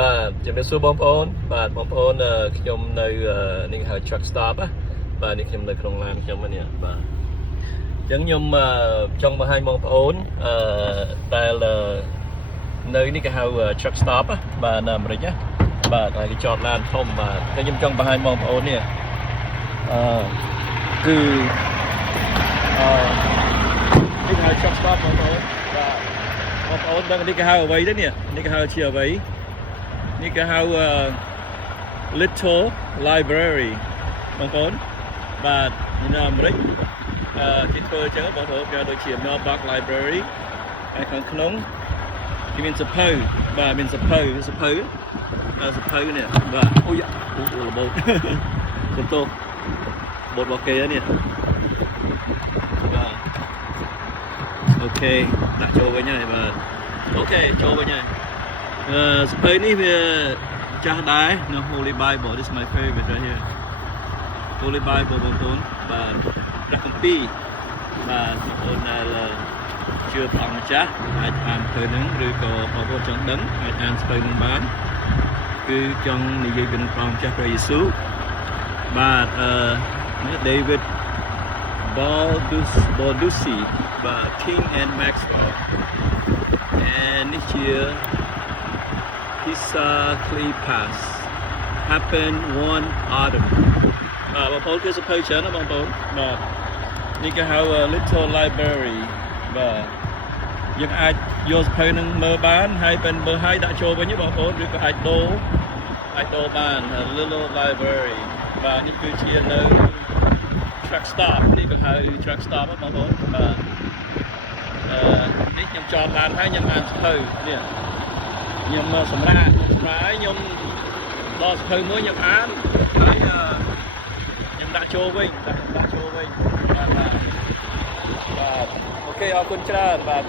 បាទជំរាបសួរបងប្អូនបាទបងប្អូនខ្ញុំនៅនេះហៅ truck stop បាទនេះខ្ញុំនៅក្នុងឡានខ្ញុំនេះបាទអញ្ចឹងខ្ញុំចង់បង្ហាញបងប្អូនដែលនៅនេះគេហៅ truck stop បាទនៅអាមេរិកបាទហើយគេចតឡានធំបាទតែខ្ញុំចង់បង្ហាញបងប្អូននេះគឺនេះហៅ truck stop បងប្អូនបាទបងប្អូនដឹងនេះគេហៅអ្វីទេនេះគេហៅជាអ្វីនេះគេហៅ Little Library បងប្អូនបាទនៅអាមេរិកគេធ្វើអញ្ចឹងបងប្អូនគេដូចជា Mailbox Library ហើយខាងក្នុងគេមានសភៅបាទមានសភៅនេះបាទអូយរបូតបន្ទោបូតរបស់គេនេះបាទអូខេដាក់ចូលវិញហើយបាទអូខេចូលវិញហើយសភៅនេះវាចាស់ដែរនៅ Holy Bible this is my favorite right here Holy Bible បងប្អូនបាទព្រះគម្ពីរបាទបងប្អូនដែលជឿព្រះអង្គម្ចាស់អាចអានសភៅហ្នឹងឬក៏បងប្អូនចង់ដឹងអាចអានសភៅហ្នឹងបានគឺចង់និយាយពីព្រះអង្គម្ចាស់ព្រះយេស៊ូវបាទ David Baldussi បាទ King and Maxwell and នេះជា Pisa Cleopas happened one autumn បងប្អូនគឺសភៅច្រើនណាបងប្អូនបាទនេះគេហៅ Little Library បាទយើងអាចយកសភៅនឹងមើលបានហើយពេលមើលហើយដាក់ចូលវិញបងប្អូនឬក៏អាចដូរបាន Little Library បាទនេះគឺជានៅ truck stop នេះគេហៅ truck stop បងប្អូនបាទនេះខ្ញុំចតឡានហើយខ្ញុំអានសភៅនេះខ្ញុំសម្រាប់ហើយខ្ញុំដល់សភៅមួយខ្ញុំអានហើយខ្ញុំដាក់ចូលវិញបាទអូខេអរគុណច្រើនបាទ